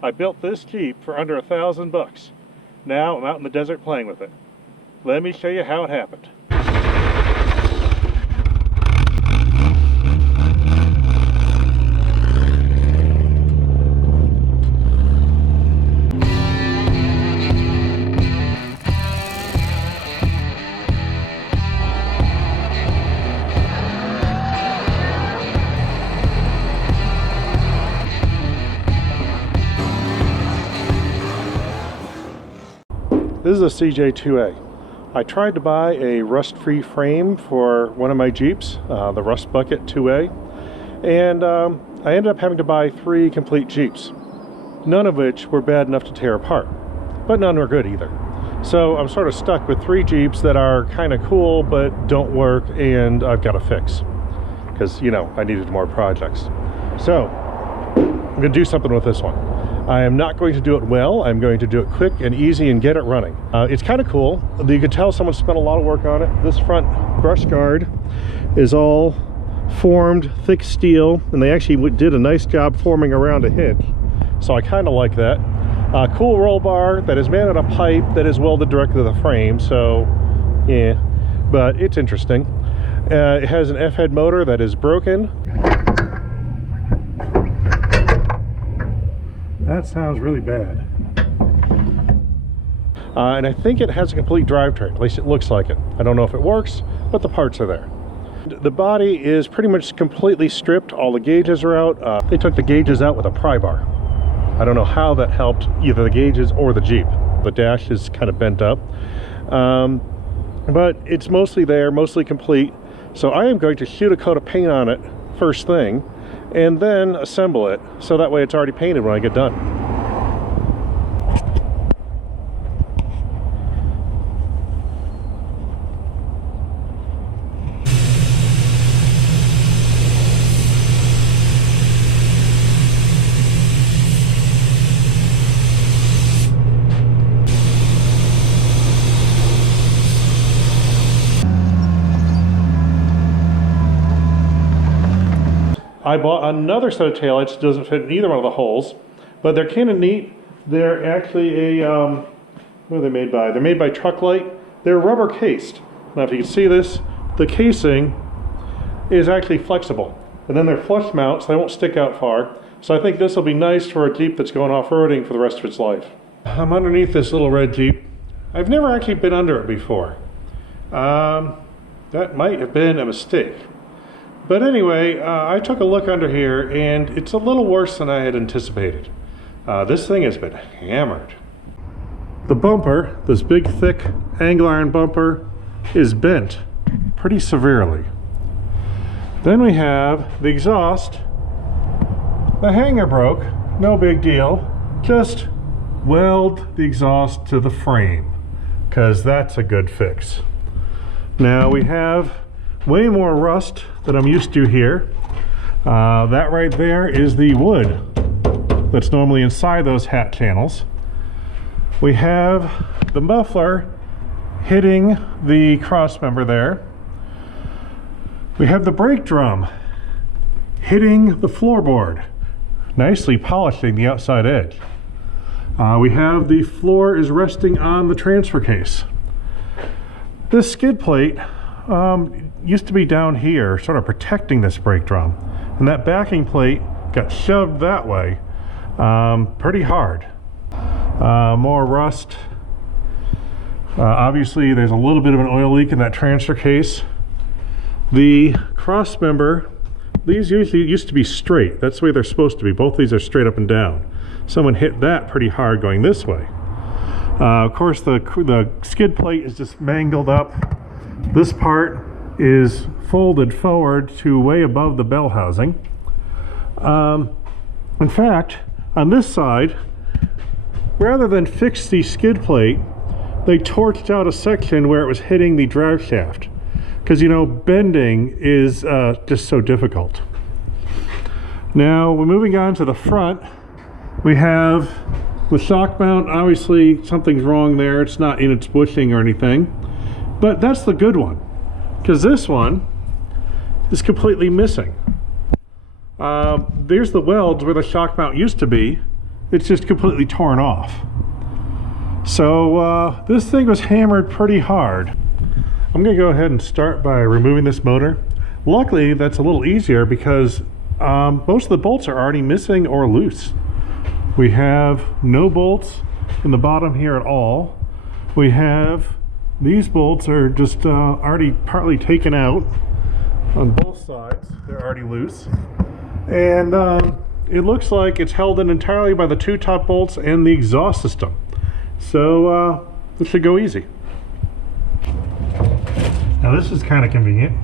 I built this Jeep for under $1,000 Now I'm out in the desert playing with it. Let me show you how it happened. This is a CJ-2A. I tried to buy a rust-free frame for one of my Jeeps, the Rust Bucket 2A, and I ended up having to buy 3 complete Jeeps, none of which were bad enough to tear apart, but none were good either. So I'm sort of stuck with 3 Jeeps that are kind of cool but don't work, and I've got to fix because, you know, I needed more projects. So I'm going to do something with this one. I am not going to do it well. I'm going to do it quick and easy and get it running. It's kind of cool. You can tell someone spent a lot of work on it. This front brush guard is all formed thick steel, and they actually did a nice job forming around a hinge. So I kind of like that. Cool roll bar that is made out of pipe that is welded directly to the frame. So yeah, but it's interesting. It has an F-head motor that is broken. That sounds really bad. And I think it has a complete drivetrain, at least it looks like it. I don't know if it works, but the parts are there. The body is pretty much completely stripped. All the gauges are out. They took the gauges out with a pry bar. I don't know how that helped either the gauges or the Jeep. The dash is kind of bent up. But it's mostly there, mostly complete. So I am going to shoot a coat of paint on it first thing, and then assemble it, so that way it's already painted when I get done. I bought another set of taillights that doesn't fit in either one of the holes, but they're kind of neat. They're actually a, what are they made by? They're made by Truck Light. They're rubber cased. Now if you can see this, the casing is actually flexible. And then they're flush mount, so they won't stick out far. So I think this will be nice for a Jeep that's going off-roading for the rest of its life. I'm underneath this little red Jeep. I've never actually been under it before. That might have been a mistake. But anyway, I took a look under here, and it's a little worse than I had anticipated. This thing has been hammered. The bumper, this big thick angle iron bumper, is bent pretty severely. Then we have the exhaust. The hanger broke, no big deal. Just weld the exhaust to the frame, because that's a good fix. Now we have way more rust than I'm used to here. That right there is the wood that's normally inside those hat channels. We have the muffler hitting the cross member there. We have the brake drum hitting the floorboard, nicely polishing the outside edge. We have the floor is resting on the transfer case. This skid plate used to be down here, sort of protecting this brake drum, and that backing plate got shoved that way pretty hard. More rust. Obviously there's a little bit of an oil leak in that transfer case. The cross member, these usually used to be straight. That's the way they're supposed to be. Both these are straight up and down. Someone hit that pretty hard going this way. Of course the skid plate is just mangled up. This part is folded forward to way above the bell housing. In fact, on this side, rather than fix the skid plate, they torched out a section where it was hitting the drive shaft. Because, you know, bending is just so difficult. Now, we're moving on to the front. We have the shock mount. Obviously, something's wrong there. It's not in its bushing or anything. But that's the good one, because this one is completely missing. There's the welds where the shock mount used to be, it's just completely torn off. So this thing was hammered pretty hard. I'm gonna go ahead and start by removing this motor. Luckily, that's a little easier because most of the bolts are already missing or loose. We have no bolts in the bottom here at all. We have these bolts are just already partly taken out on both sides. They're already loose. And it looks like it's held in entirely by the two top bolts and the exhaust system. So it should go easy. Now this is kind of convenient.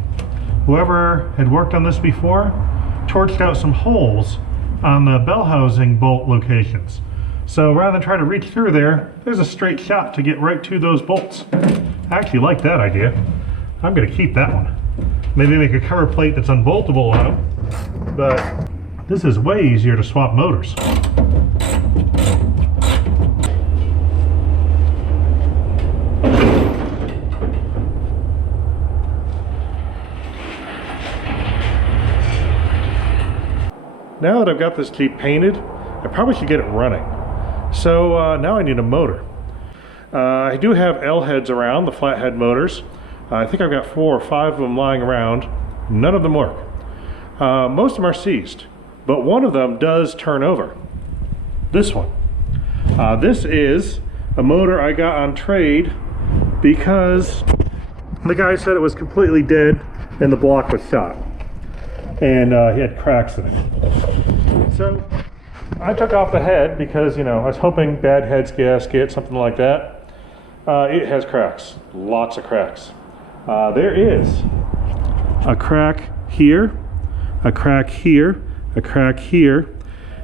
Whoever had worked on this before torched out some holes on the bell housing bolt locations. So rather than try to reach through there, there's a straight shot to get right to those bolts. I actually like that idea. I'm going to keep that one. Maybe make a cover plate that's unboltable on them, but this is way easier to swap motors. Now that I've got this Jeep painted, I probably should get it running. So now I need a motor. I do have L heads around, the flathead motors. I think I've got 4 or 5 of them lying around. None of them work. Most of them are seized, but one of them does turn over. This one. This is a motor I got on trade because the guy said it was completely dead and the block was shot. And he had cracks in it. So I took off the head because, you know, I was hoping bad heads gasket, something like that. It has cracks, lots of cracks. There is a crack here, a crack here, a crack here.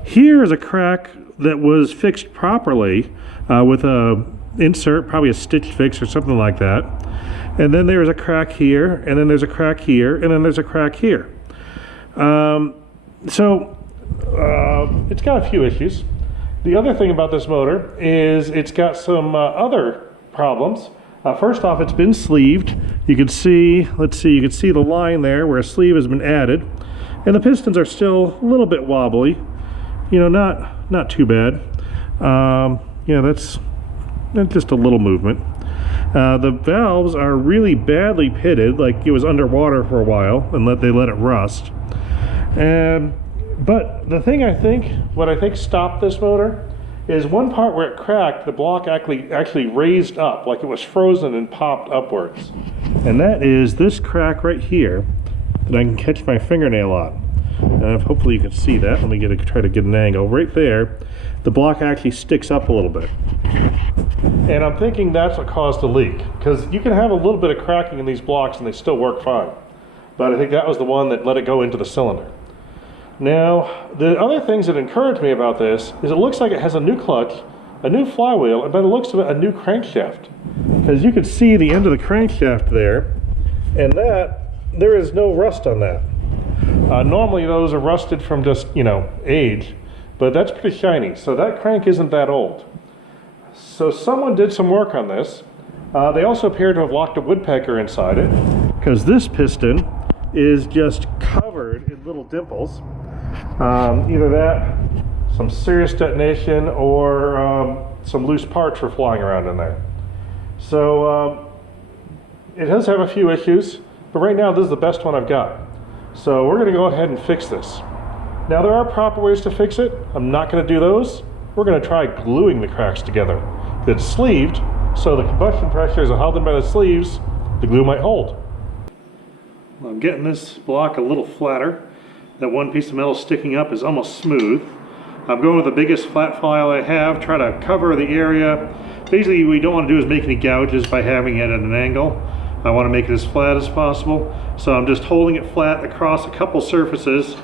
Here is a crack that was fixed properly with a insert, probably a stitch fix or something like that. And then there's a crack here, and then there's a crack here, and then there's a crack here. It's got a few issues. The other thing about this motor is it's got some other problems. First off, it's been sleeved. You can see, you can see the line there where a sleeve has been added, and the pistons are still a little bit wobbly. You know, not too bad. Yeah, that's just a little movement. The valves are really badly pitted, like it was underwater for a while, and they let it rust. But the thing what I think stopped this motor is one part where it cracked, the block actually raised up, like it was frozen and popped upwards. And that is this crack right here that I can catch my fingernail on. Hopefully you can see that. Let me try to get an angle. Right there, the block actually sticks up a little bit. And I'm thinking that's what caused the leak, because you can have a little bit of cracking in these blocks and they still work fine. But I think that was the one that let it go into the cylinder. Now, the other things that encouraged me about this is it looks like it has a new clutch, a new flywheel, and by the looks of it, a new crankshaft. Because you can see the end of the crankshaft there, and there is no rust on that. Normally those are rusted from just, you know, age, but that's pretty shiny, so that crank isn't that old. So someone did some work on this. They also appear to have locked a woodpecker inside it, because this piston is just covered in little dimples. Either that, some serious detonation, or some loose parts were flying around in there. So it does have a few issues, but right now this is the best one I've got. So we're going to go ahead and fix this. Now there are proper ways to fix it. I'm not going to do those. We're going to try gluing the cracks together. It's sleeved, so the combustion pressures are held in by the sleeves, the glue might hold. I'm getting this block a little flatter. That one piece of metal sticking up is almost smooth. I'm going with the biggest flat file I have, try to cover the area. Basically, what we don't want to do is make any gouges by having it at an angle. I want to make it as flat as possible. So I'm just holding it flat across a couple surfaces.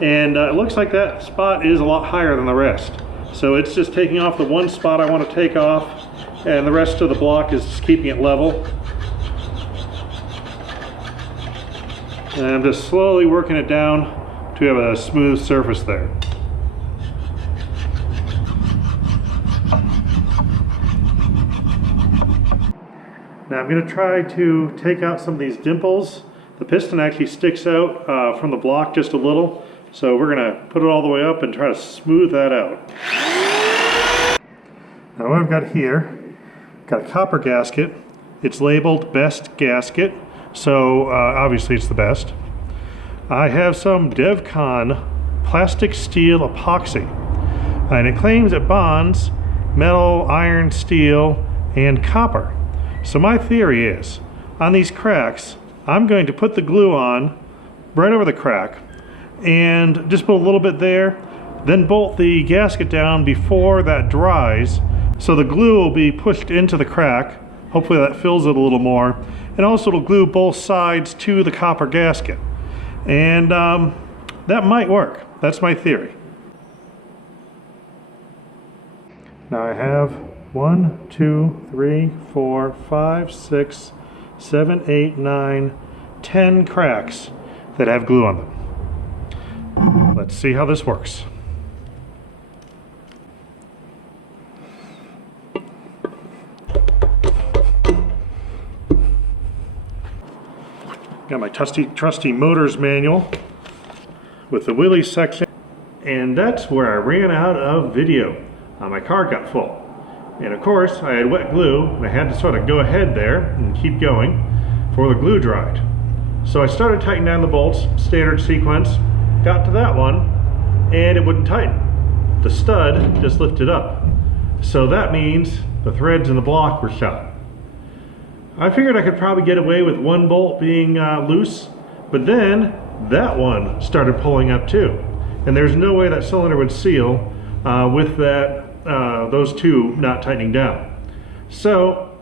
And it looks like that spot is a lot higher than the rest. So it's just taking off the one spot I want to take off, and the rest of the block is just keeping it level. And I'm just slowly working it down to have a smooth surface there. Now I'm going to try to take out some of these dimples. The piston actually sticks out from the block just a little, so we're going to put it all the way up and try to smooth that out. Now what I've got here, got a copper gasket. It's labeled best gasket, so obviously it's the best. I have some DevCon plastic steel epoxy, and it claims it bonds metal, iron, steel, and copper. So my theory is, on these cracks, I'm going to put the glue on right over the crack and just put a little bit there, then bolt the gasket down before that dries, so the glue will be pushed into the crack. Hopefully that fills it a little more, and also it'll glue both sides to the copper gasket. And that might work. That's my theory. Now I have 1, 2, 3, 4, 5, 6, 7, 8, 9, 10 cracks that have glue on them. Let's see how this works. Got my trusty motor's manual with the Willys section, and that's where I ran out of video. My car got full, and of course I had wet glue, and I had to sort of go ahead there and keep going before the glue dried. So I started tightening down the bolts, standard sequence, got to that one, and it wouldn't tighten. The stud just lifted up. So that means the threads in the block were shot. I figured I could probably get away with one bolt being loose, but then that one started pulling up too. And there's no way that cylinder would seal with those two not tightening down. So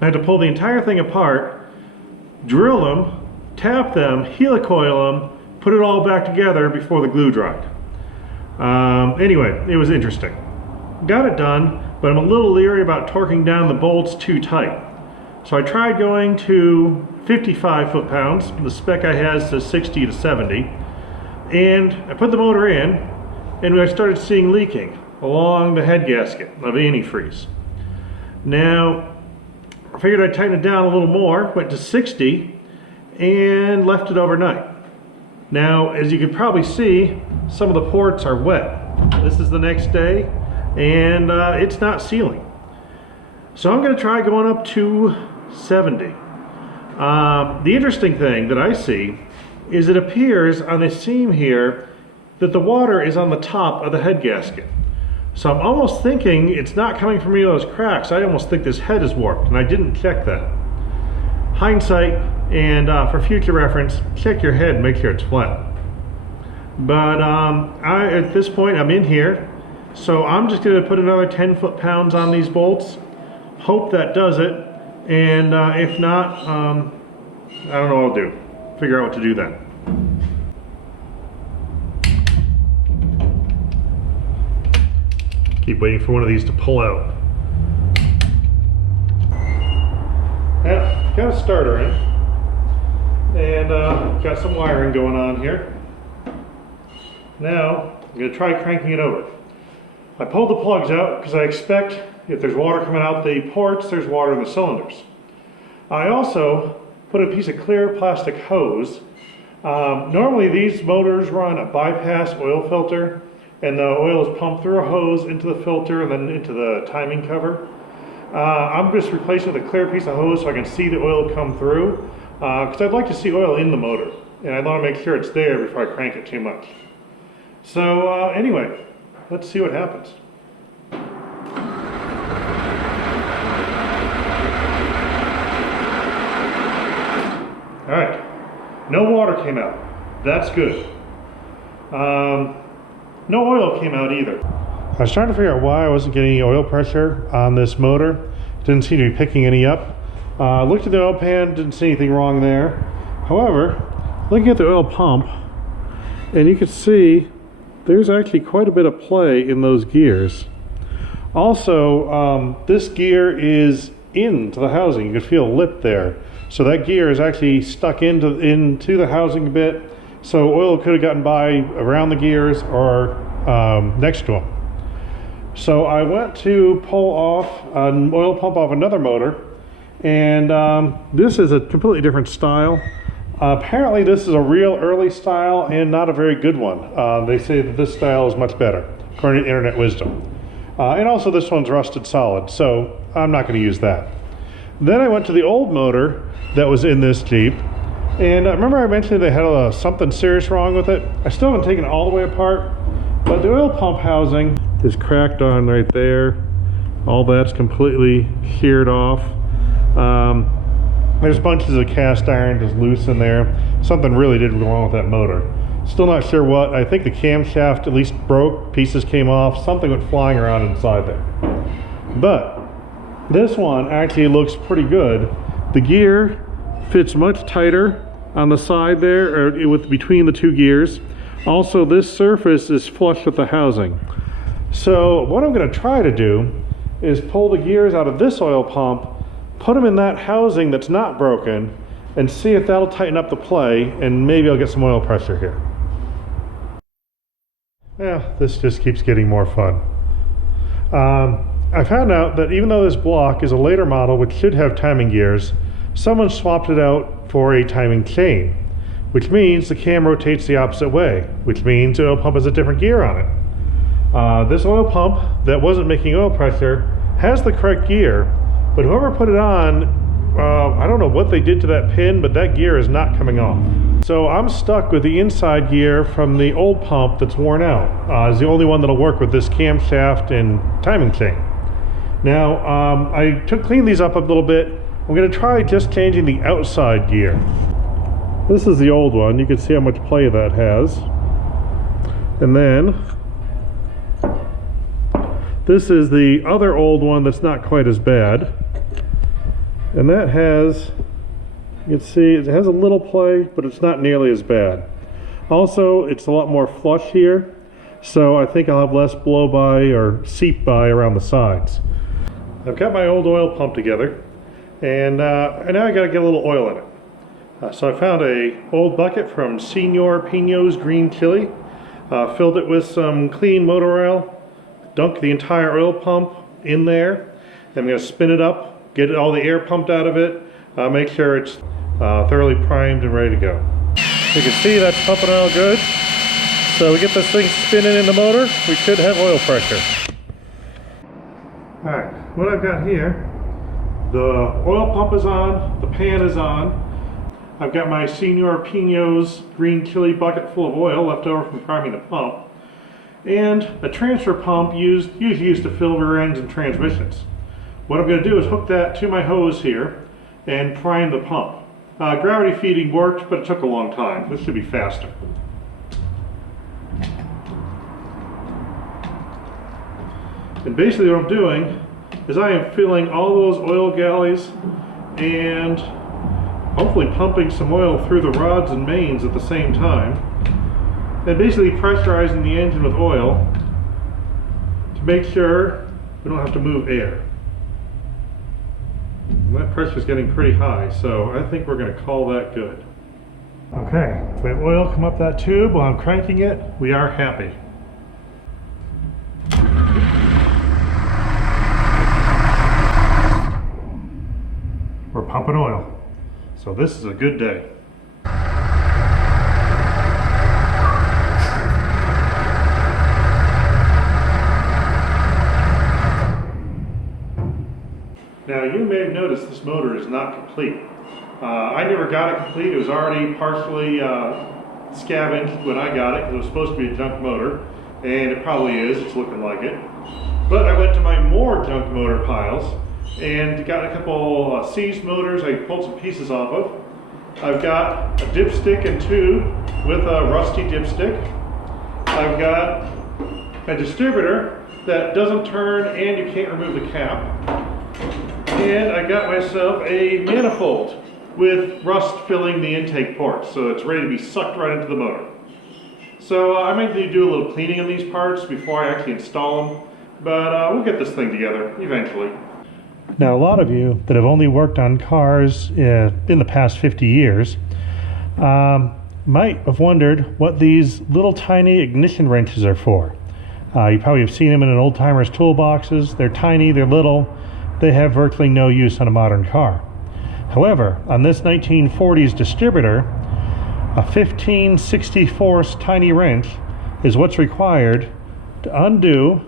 I had to pull the entire thing apart, drill them, tap them, helicoil them, put it all back together before the glue dried. Anyway, it was interesting. Got it done, but I'm a little leery about torquing down the bolts too tight. So I tried going to 55 foot-pounds. The spec I have says 60 to 70. And I put the motor in, and I started seeing leaking along the head gasket of antifreeze. Now, I figured I'd tighten it down a little more, went to 60, and left it overnight. Now, as you can probably see, some of the ports are wet. This is the next day, and it's not sealing. So I'm going to try going up to 70. The interesting thing that I see is it appears on this seam here that the water is on the top of the head gasket. So I'm almost thinking it's not coming from any of those cracks. I almost think this head is warped, and I didn't check that. Hindsight, and for future reference, check your head and make sure it's flat. But at this point I'm in here, so I'm just going to put another 10 foot-pounds on these bolts. Hope that does it, and if not, I don't know what I'll do. Figure out what to do then. Keep waiting for one of these to pull out. Yeah, got a starter in, and got some wiring going on here. Now, I'm going to try cranking it over. I pulled the plugs out because I expect if there's water coming out the ports, there's water in the cylinders. I also put a piece of clear plastic hose. Normally these motors run a bypass oil filter, and the oil is pumped through a hose into the filter and then into the timing cover. I'm just replacing with a clear piece of hose so I can see the oil come through, because I'd like to see oil in the motor, and I want to make sure it's there before I crank it too much. So anyway, let's see what happens. All right, no water came out. That's good. No oil came out either. I was trying to figure out why I wasn't getting any oil pressure on this motor. Didn't seem to be picking any up. Looked at the oil pan, didn't see anything wrong there. However, looking at the oil pump, and you can see there's actually quite a bit of play in those gears. Also, this gear is into the housing. You can feel a lip there. So that gear is actually stuck into the housing a bit. So oil could have gotten by around the gears or next to them. So I went to pull off an oil pump off another motor, and this is a completely different style. Apparently this is a real early style and not a very good one. They say that this style is much better, according to internet wisdom. And also this one's rusted solid, so I'm not going to use that. Then I went to the old motor that was in this Jeep, and remember I mentioned they had something serious wrong with it? I still haven't taken it all the way apart, but the oil pump housing is cracked on right there. All that's completely sheared off. There's bunches of cast iron just loose in there. Something really did go wrong with that motor. Still not sure what. I think the camshaft at least broke, pieces came off, something went flying around inside there. But this one actually looks pretty good. The gear fits much tighter on the side there, or between the two gears. Also, this surface is flush with the housing. So what I'm going to try to do is pull the gears out of this oil pump, put them in that housing that's not broken, and see if that'll tighten up the play, and maybe I'll get some oil pressure here. Yeah, this just keeps getting more fun. I found out that even though this block is a later model which should have timing gears, someone swapped it out for a timing chain, which means the cam rotates the opposite way, which means the oil pump has a different gear on it. This oil pump that wasn't making oil pressure has the correct gear, but whoever put it on, I don't know what they did to that pin, but that gear is not coming off. So I'm stuck with the inside gear from the old pump that's worn out. It's the only one that'll work with this camshaft and timing chain. Now, I cleaned these up a little bit. I'm going to try just changing the outside gear. This is the old one. You can see how much play that has. And then this is the other old one that's not quite as bad. And that has, you can see it has a little play, but it's not nearly as bad. Also, it's a lot more flush here, so I think I'll have less blow by or seep by around the sides. I've got my old oil pump together, and now I got to get a little oil in it. So I found a old bucket from CJ-2A's green chili, filled it with some clean motor oil, dunked the entire oil pump in there, and I'm going to spin it up, get all the air pumped out of it, make sure it's thoroughly primed and ready to go. You can see that's pumping oil good. So we get this thing spinning in the motor, we should have oil pressure. Alright, what I've got here, the oil pump is on, the pan is on. I've got my CJ-2A's green chili bucket full of oil left over from priming the pump, and a transfer pump usually used to fill rear ends and transmissions. What I'm going to do is hook that to my hose here and prime the pump. Gravity feeding worked, but it took a long time. This should be faster. And basically what I'm doing is I am filling all those oil galleys and hopefully pumping some oil through the rods and mains at the same time, and basically pressurizing the engine with oil to make sure we don't have to move air. And that pressure is getting pretty high, so I think we're going to call that good. Okay, so we have oil come up that tube while I'm cranking it. We are happy. We're pumping oil, so this is a good day. Now you may have noticed this motor is not complete. I never got it complete. It was already partially scavenged when I got it, because it was supposed to be a junk motor, and it probably is, it's looking like it. But I went to my more junk motor piles and got a couple seized motors I pulled some pieces off of. I've got a dipstick and tube with a rusty dipstick. I've got a distributor that doesn't turn and you can't remove the cap. And I got myself a manifold with rust filling the intake port, so it's ready to be sucked right into the motor. So I might need to do a little cleaning on these parts before I actually install them, but we'll get this thing together eventually. Now, a lot of you that have only worked on cars in the past 50 years might have wondered what these little tiny ignition wrenches are for. You probably have seen them in an old-timer's toolboxes. They're tiny, they're little, they have virtually no use on a modern car. However, on this 1940s distributor, a 15/64 tiny wrench is what's required to undo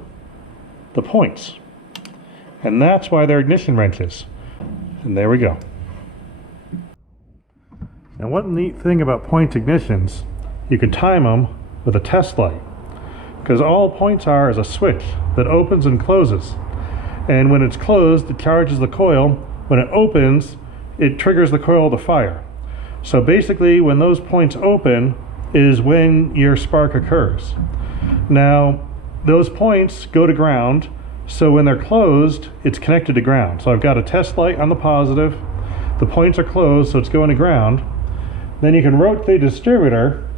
the points. And that's why they're ignition wrenches. And there we go. Now one neat thing about point ignitions, you can time them with a test light. Because all points are is a switch that opens and closes. And when it's closed, it charges the coil. When it opens, it triggers the coil to fire. So basically, when those points open is when your spark occurs. Now, those points go to ground, so when they're closed, it's connected to ground. So I've got a test light on the positive, the points are closed, so it's going to ground. Then you can rotate the distributor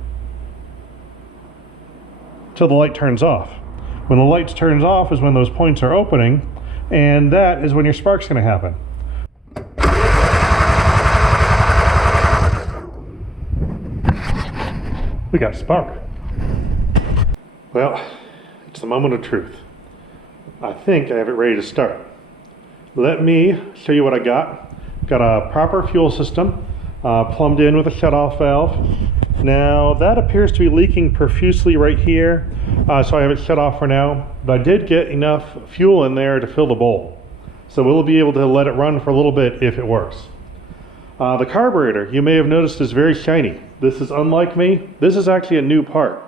till the light turns off. When the light turns off is when those points are opening, and that is when your spark's going to happen. We got a spark. Well, it's the moment of truth. I think I have it ready to start. Let me show you what I got. Got a proper fuel system, plumbed in with a shutoff valve. Now that appears to be leaking profusely right here, so I have it shut off for now, but I did get enough fuel in there to fill the bowl. So we'll be able to let it run for a little bit if it works. The carburetor, you may have noticed, is very shiny. This is unlike me. This is actually a new part.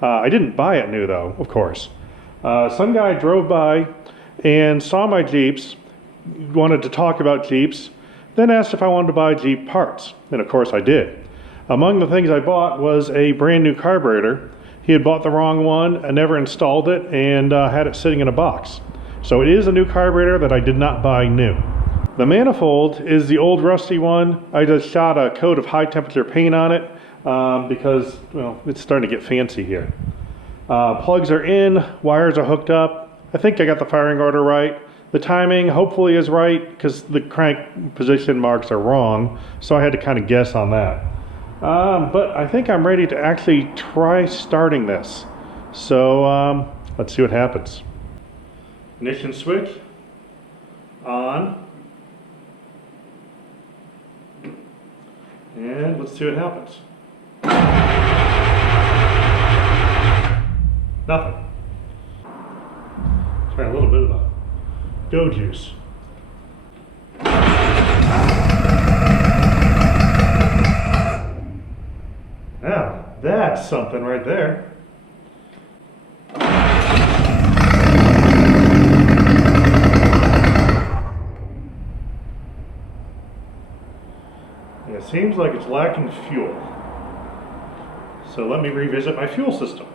I didn't buy it new though, of course. Some guy drove by and saw my Jeeps, wanted to talk about Jeeps, then asked if I wanted to buy Jeep parts, and of course I did. Among the things I bought was a brand new carburetor. He had bought the wrong one and never installed it and had it sitting in a box. So it is a new carburetor that I did not buy new. The manifold is the old rusty one. I just shot a coat of high temperature paint on it because, well, it's starting to get fancy here. Plugs are in, wires are hooked up. I think I got the firing order right. The timing hopefully is right because the crank position marks are wrong, so I had to kind of guess on that. But I think I'm ready to actually try starting this. So let's see what happens. Ignition switch on. And let's see what happens. Nothing. Try a little bit of the go juice. Now, that's something right there. And it seems like it's lacking fuel. So let me revisit my fuel system.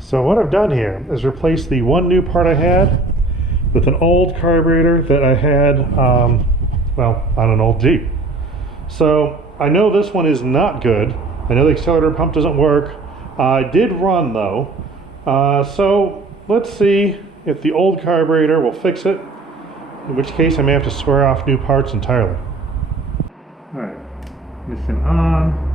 So what I've done here is replace the one new part I had with an old carburetor that I had, well, on an old Jeep. So I know this one is not good. I know the accelerator pump doesn't work. I did run though. So let's see if the old carburetor will fix it, in which case I may have to swear off new parts entirely. All right, ignition on.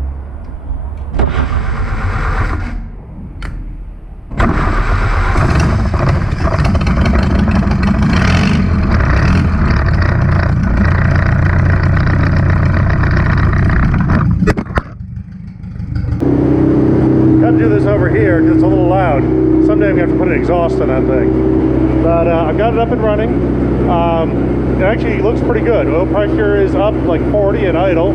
Do this over here because it's a little loud. Someday I'm going to have to put an exhaust on that thing. But I've got it up and running. It actually looks pretty good. Oil pressure is up like 40 at idle.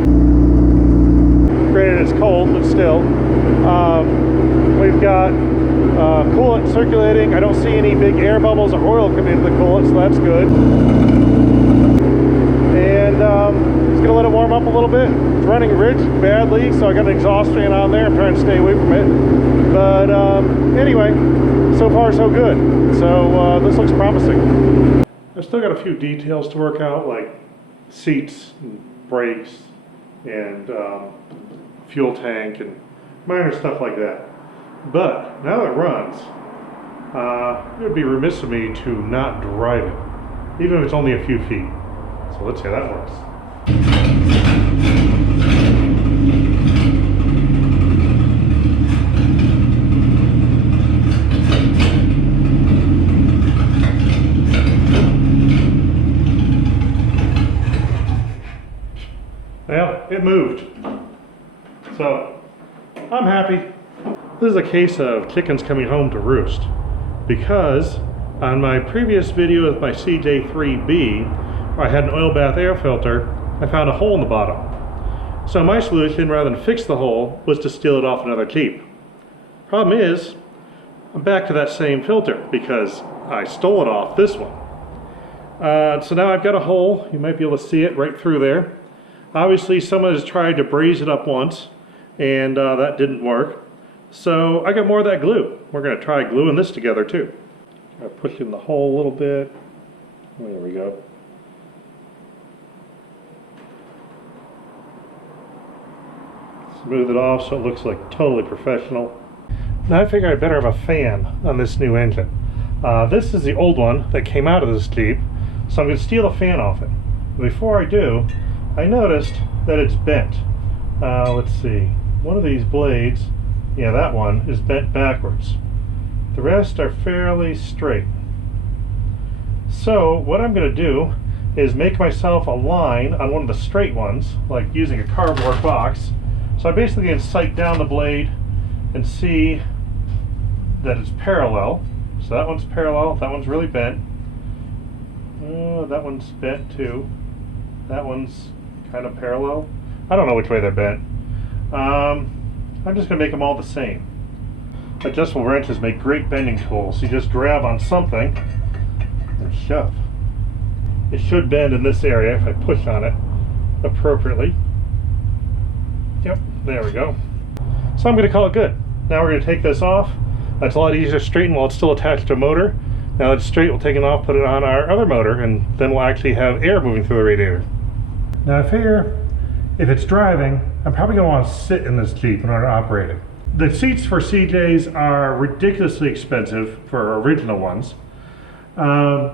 Granted it's cold, but still. We've got coolant circulating. I don't see any big air bubbles or oil coming into the coolant, so that's good. And just going to let it warm up a little bit. It's running rich badly, so I got an exhaust fan on there. I'm trying to stay away from it. But anyway, so far so good. So this looks promising. I've still got a few details to work out, like seats, and brakes, and fuel tank, and minor stuff like that. But now it runs, it would be remiss of me to not drive it, even if it's only a few feet. So let's see how that works. Well, it moved. So, I'm happy. This is a case of chickens coming home to roost, because On my previous video with my CJ-2A, where I had an oil bath air filter, I found a hole in the bottom. So my solution, rather than fix the hole, was to steal it off another Jeep. Problem is, I'm back to that same filter because I stole it off this one. So now I've got a hole. You might be able to see it right through there. Obviously someone has tried to braze it up once and that didn't work. So I got more of that glue. We're going to try gluing this together too. Push in the hole a little bit. There we go. Smooth it off so it looks like totally professional. Now I figure I better have a fan on this new engine. This is the old one that came out of this Jeep, so I'm going to steal a fan off it. Before I do, I noticed that it's bent. Let's see, one of these blades, yeah, that one is bent backwards. The rest are fairly straight. So what I'm going to do is make myself a line on one of the straight ones, like using a cardboard box. So I basically can sight down the blade and see that it's parallel. So that one's parallel, that one's really bent. That one's bent too. That one's kind of parallel. I don't know which way they're bent. I'm just going to make them all the same. Adjustable wrenches make great bending tools. You just grab on something and shove. It should bend in this area if I push on it appropriately. Yep, there we go. So I'm going to call it good. Now we're going to take this off. That's a lot easier to straighten while it's still attached to a motor. Now that it's straight, we'll take it off, put it on our other motor, and then we'll actually have air moving through the radiator. Now I figure if it's driving, I'm probably going to want to sit in this Jeep in order to operate it. The seats for CJs are ridiculously expensive for original ones. A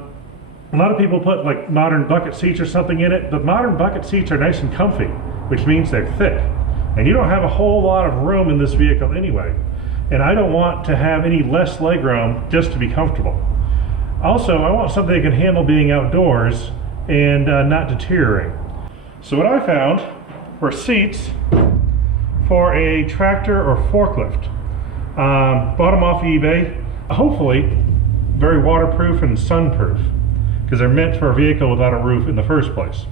lot of people put like modern bucket seats or something in it, but modern bucket seats are nice and comfy, which means they're thick. And you don't have a whole lot of room in this vehicle anyway. And I don't want to have any less legroom just to be comfortable. Also, I want something that can handle being outdoors and not deteriorate. So what I found were seats for a tractor or forklift. Bought them off eBay. Hopefully very waterproof and sunproof, because they're meant for a vehicle without a roof in the first place.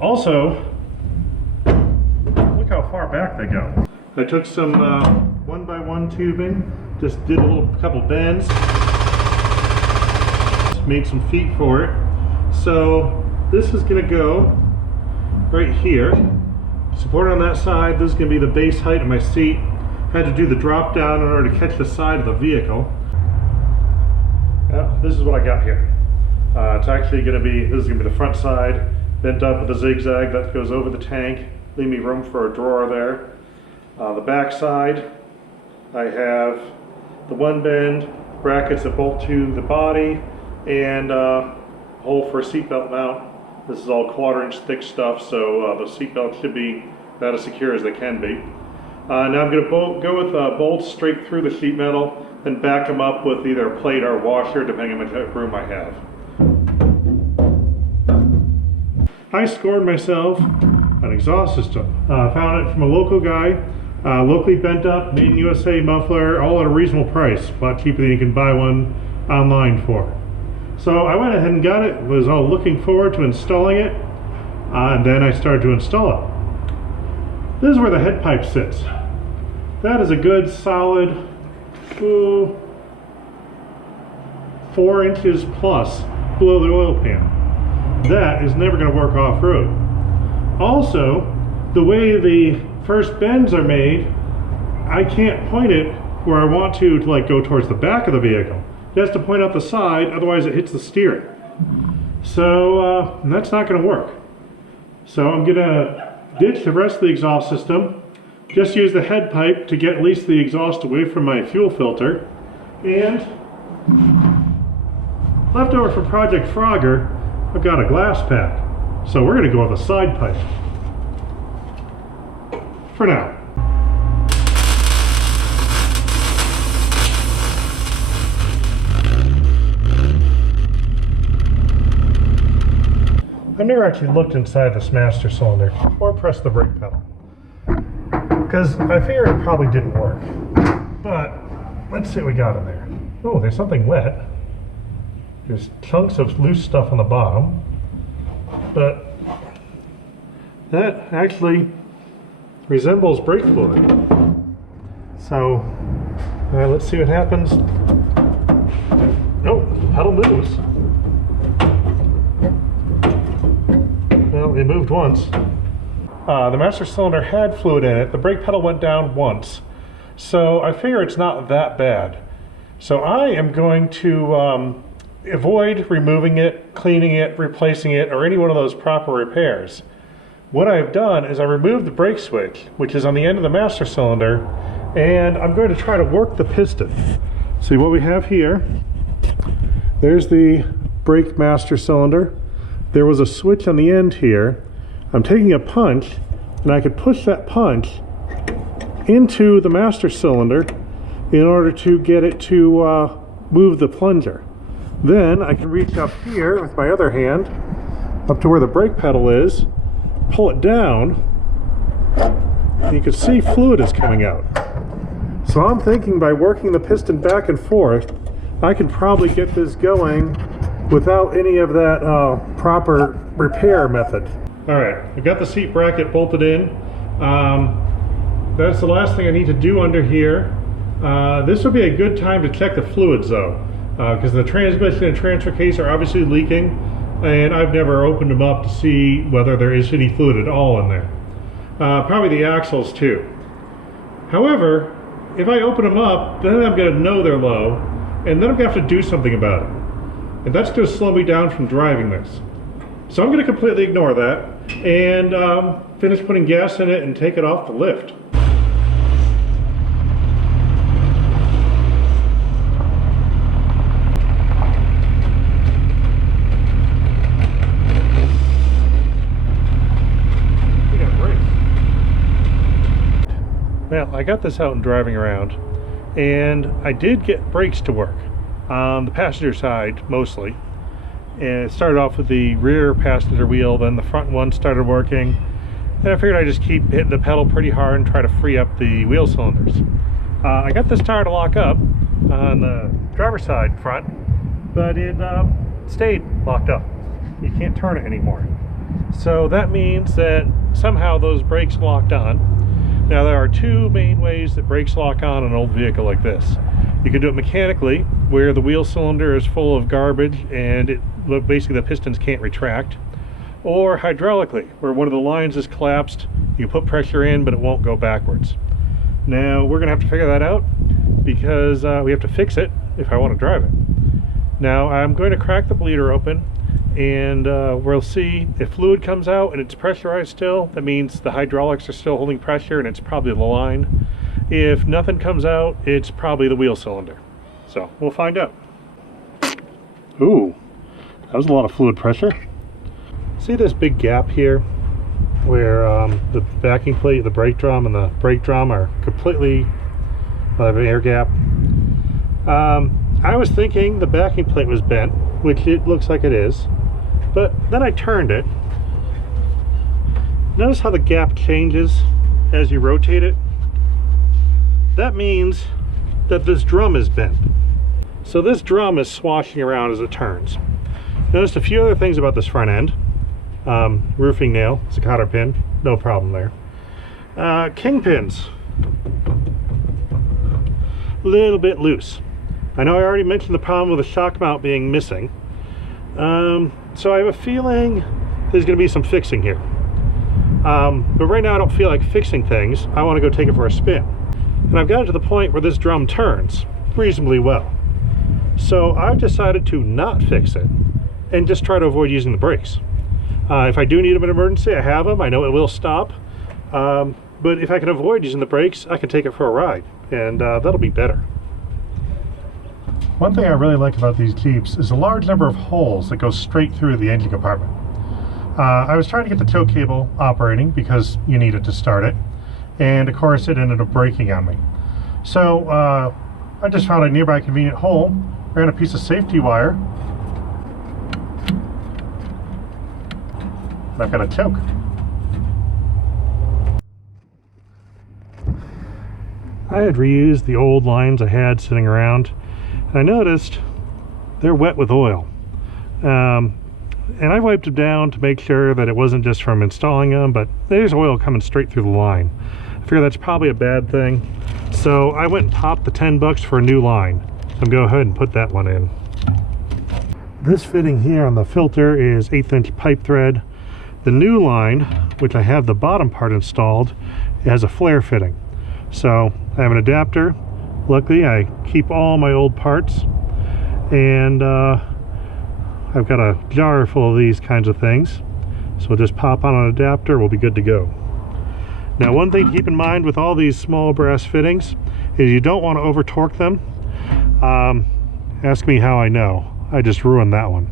Also, look how far back they go. I took some 1x1 tubing, just did a couple bends, made some feet for it. So this is going to go right here, supported on that side. This is going to be the base height of my seat. Had to do the drop down in order to catch the side of the vehicle. Yeah, this is what I got here. It's actually going to be, this is going to be the front side, bent up with a zigzag that goes over the tank, leave me room for a drawer there. The back side, I have the one bend, brackets that bolt to the body, and a hole for a seatbelt mount. This is all 1/4 inch thick stuff, so the seatbelt should be about as secure as they can be. Now I'm going to go with bolts straight through the sheet metal, then back them up with either a plate or a washer, depending on how much room I have. I scored myself an exhaust system. Found it from a local guy, locally bent up, made in USA muffler, all at a reasonable price, a lot cheaper than you can buy one online for. So I went ahead and got it, was all looking forward to installing it, and then I started to install it. This is where the head pipe sits. That is a good solid 4 inches plus below the oil pan. That is never going to work off-road. Also, the way the first bends are made, I can't point it where I want to like go towards the back of the vehicle. It has to point out the side, otherwise it hits the steering. So that's not going to work. So I'm going to ditch the rest of the exhaust system, just use the head pipe to get at least the exhaust away from my fuel filter, and left over from Project Frogger, I've got a glass pack. So we're going to go with a side pipe for now. I've never actually looked inside this master cylinder or pressed the brake pedal, because I figured it probably didn't work. But let's see what we got in there. Oh, there's something wet. There's chunks of loose stuff on the bottom, but that actually resembles brake fluid. So let's see what happens. Nope, the pedal moves. Well, it moved once. The master cylinder had fluid in it. The brake pedal went down once. So I figure it's not that bad. So I am going to avoid removing it, cleaning it, replacing it, or any one of those proper repairs. What I've done is I removed the brake switch, which is on the end of the master cylinder, and I'm going to try to work the piston. See what we have here. There's the brake master cylinder. There was a switch on the end here. I'm taking a punch, and I could push that punch into the master cylinder in order to get it to move the plunger. Then I can reach up here with my other hand up to where the brake pedal is, pull it down, and you can see fluid is coming out. So I'm thinking by working the piston back and forth, I can probably get this going without any of that proper repair method. All right, I've got the seat bracket bolted in. That's the last thing I need to do under here. This would be a good time to check the fluids though, because the transmission and transfer case are obviously leaking, and I've never opened them up to see whether there is any fluid at all in there. Probably the axles too. However, if I open them up, then I'm going to know they're low, and then I'm going to have to do something about it. And that's going to slow me down from driving this. So I'm going to completely ignore that and finish putting gas in it and take it off the lift. Well, I got this out and driving around, and I did get brakes to work on the passenger side mostly. And it started off with the rear passenger wheel, then the front one started working. Then I figured I'd just keep hitting the pedal pretty hard and try to free up the wheel cylinders. I got this tire to lock up on the driver's side front, but it stayed locked up. You can't turn it anymore. So that means that somehow those brakes locked on. Now there are two main ways that brakes lock on an old vehicle like this. You can do it mechanically, where the wheel cylinder is full of garbage and basically the pistons can't retract, or hydraulically, where one of the lines is collapsed. You put pressure in, but it won't go backwards. Now we're going to have to figure that out because we have to fix it if I want to drive it. Now I'm going to crack the bleeder open, and we'll see if fluid comes out and it's pressurized still. That means the hydraulics are still holding pressure and it's probably the line. If nothing comes out, it's probably the wheel cylinder. So we'll find out. Ooh, that was a lot of fluid pressure. See this big gap here where the backing plate, the brake drum, and the brake drum are completely have an air gap. I was thinking the backing plate was bent, which it looks like it is, but then I turned it. Notice how the gap changes as you rotate it? That means that this drum is bent. So this drum is swashing around as it turns. Noticed a few other things about this front end. Roofing nail, it's a cotter pin, no problem there. Kingpins, a little bit loose. I know I already mentioned the problem with the shock mount being missing. So I have a feeling there's going to be some fixing here. But right now I don't feel like fixing things. I want to go take it for a spin. And I've gotten to the point where this drum turns reasonably well. So I've decided to not fix it and just try to avoid using the brakes. If I do need them in an emergency, I have them. I know it will stop. But if I can avoid using the brakes, I can take it for a ride, and that'll be better. One thing I really like about these Jeeps is a large number of holes that go straight through the engine compartment. I was trying to get the tow cable operating because you need it to start it, and of course it ended up breaking on me. So I just found a nearby convenient hole, ran a piece of safety wire, and I've got a choke. I had reused the old lines I had sitting around, and I noticed they're wet with oil. And I wiped them down to make sure that it wasn't just from installing them, but there's oil coming straight through the line. I figure that's probably a bad thing. So I went and popped the 10 bucks for a new line. So I'm going to go ahead and put that one in. This fitting here on the filter is 1/8 inch pipe thread. The new line, which I have the bottom part installed, it has a flare fitting. So I have an adapter. Luckily I keep all my old parts, and I've got a jar full of these kinds of things. So we'll just pop on an adapter, we'll be good to go. Now, one thing to keep in mind with all these small brass fittings is you don't want to over torque them. Ask me how I know. I just ruined that one.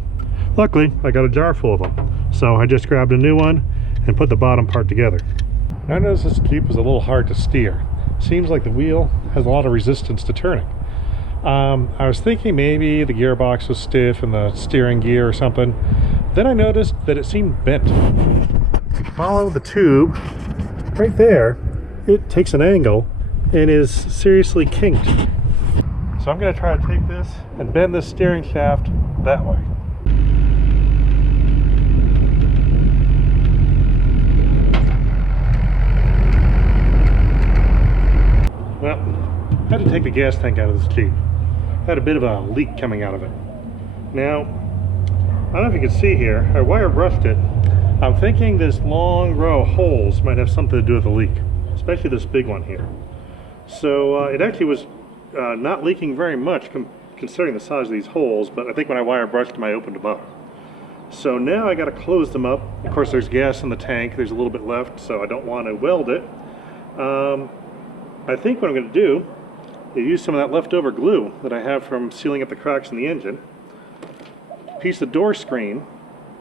Luckily, I got a jar full of them. So I just grabbed a new one and put the bottom part together. I noticed this Jeep is a little hard to steer. Seems like the wheel has a lot of resistance to turning. I was thinking maybe the gearbox was stiff and the steering gear or something. Then I noticed that it seemed bent. Follow the tube. Right there, it takes an angle and is seriously kinked. So I'm going to try to take this and bend this steering shaft that way. Well, I had to take the gas tank out of this Jeep. Had a bit of a leak coming out of it. Now, I don't know if you can see here, I wire brushed it. I'm thinking this long row of holes might have something to do with the leak, especially this big one here. So it actually was not leaking very much considering the size of these holes, but I think when I wire brushed them I opened them up. So now I got to close them up. Of course there's gas in the tank, there's a little bit left, so I don't want to weld it. I think what I'm going to do is use some of that leftover glue that I have from sealing up the cracks in the engine. Piece of door screen.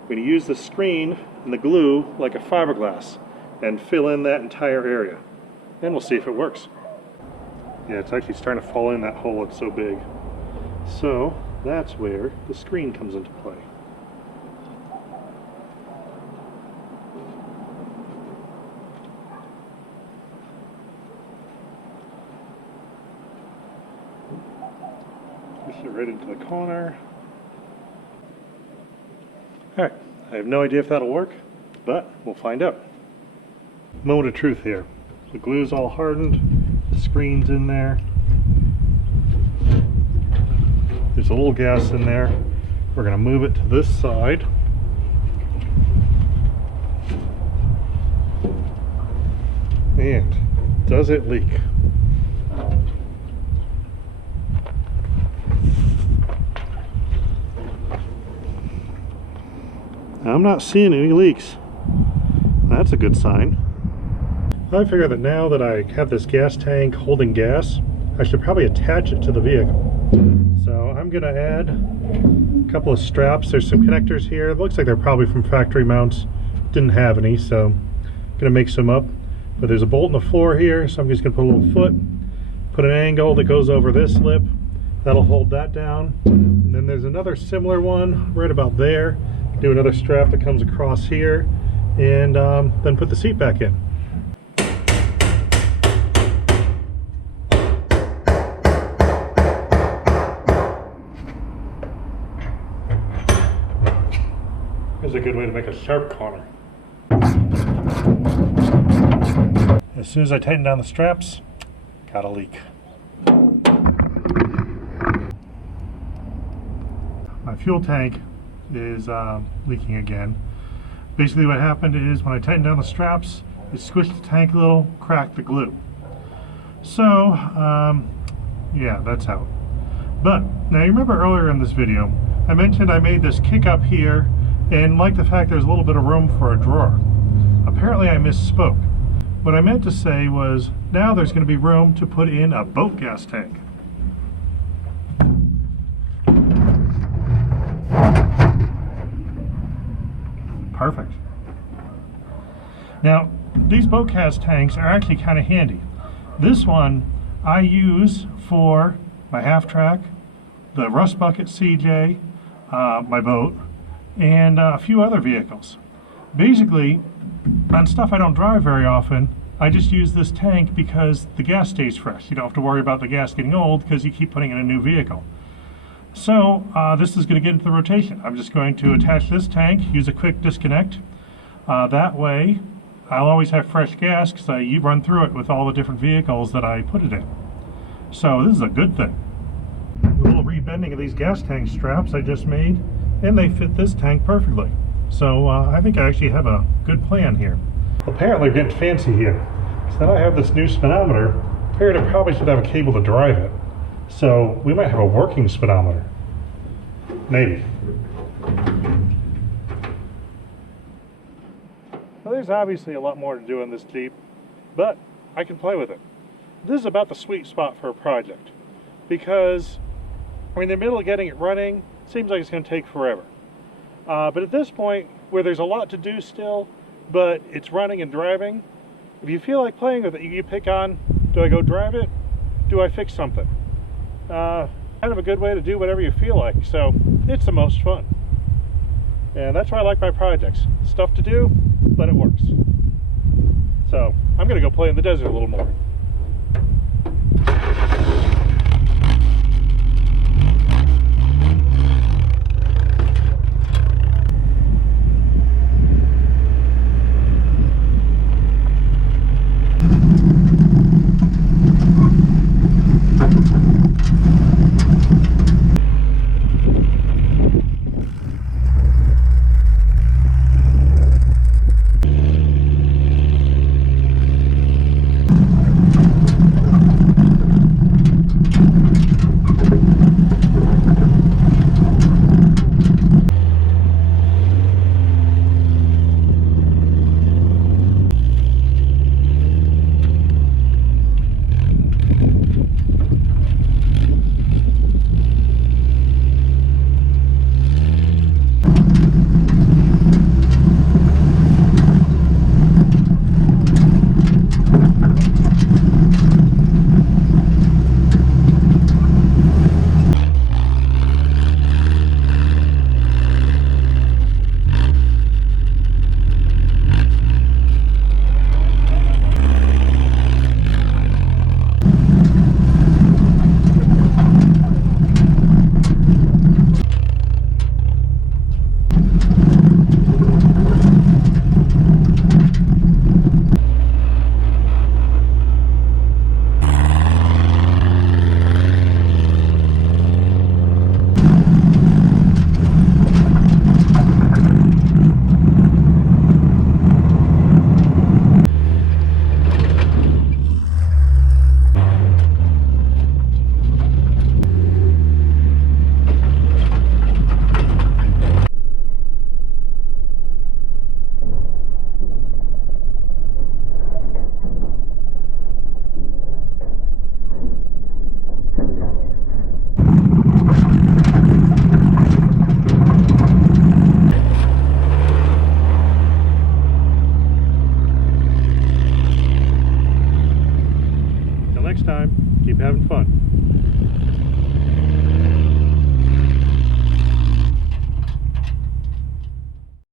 I'm going to use the screen and the glue like a fiberglass and fill in that entire area. And we'll see if it works. Yeah, it's actually starting to fall in that hole, it's so big. So that's where the screen comes into play. Push it right into the corner. Alright, I have no idea if that'll work, but we'll find out. Moment of truth here. The glue's all hardened, the screen's in there. There's a little gas in there. We're going to move it to this side. And does it leak? I'm not seeing any leaks. That's a good sign. I figure that now that I have this gas tank holding gas, I should probably attach it to the vehicle. So I'm going to add a couple of straps. There's some connectors here. It looks like they're probably from factory mounts. Didn't have any, so I'm going to make some up. But there's a bolt in the floor here, so I'm just going to put a little foot, put an angle that goes over this lip. That'll hold that down. And then there's another similar one right about there. Do another strap that comes across here, and then put the seat back in. Here's a good way to make a sharp corner. As soon as I tighten down the straps, got a leak. My fuel tank is leaking again. Basically what happened is when I tightened down the straps, it squished the tank a little, cracked the glue. So yeah, that's out. But now you remember earlier in this video I mentioned I made this kick up here and liked the fact there's a little bit of room for a drawer. Apparently I misspoke. What I meant to say was now there's going to be room to put in a boat gas tank. Perfect. Now, these boat gas tanks are actually kind of handy. This one I use for my half-track, the rust bucket CJ, my boat, and a few other vehicles. Basically, on stuff I don't drive very often, I just use this tank because the gas stays fresh. You don't have to worry about the gas getting old because you keep putting in a new vehicle. So this is going to get into the rotation. I'm just going to attach this tank, use a quick disconnect. That way I'll always have fresh gas because I run through it with all the different vehicles that I put it in. So this is a good thing. A little rebending of these gas tank straps I just made, and they fit this tank perfectly. So I think I actually have a good plan here. Apparently we're getting fancy here. So now I have this new speedometer. I figured I probably should have a cable to drive it. So we might have a working speedometer. Maybe. Well, there's obviously a lot more to do in this Jeep, but I can play with it. This is about the sweet spot for a project because we're in the middle of getting it running. It seems like it's going to take forever. But at this point, where there's a lot to do still, but it's running and driving, if you feel like playing with it, you pick on, do I go drive it? Do I fix something? Kind of a good way to do whatever you feel like, so it's the most fun. And that's why I like my projects. Stuff to do, but it works. So I'm going to go play in the desert a little more. Next time, keep having fun.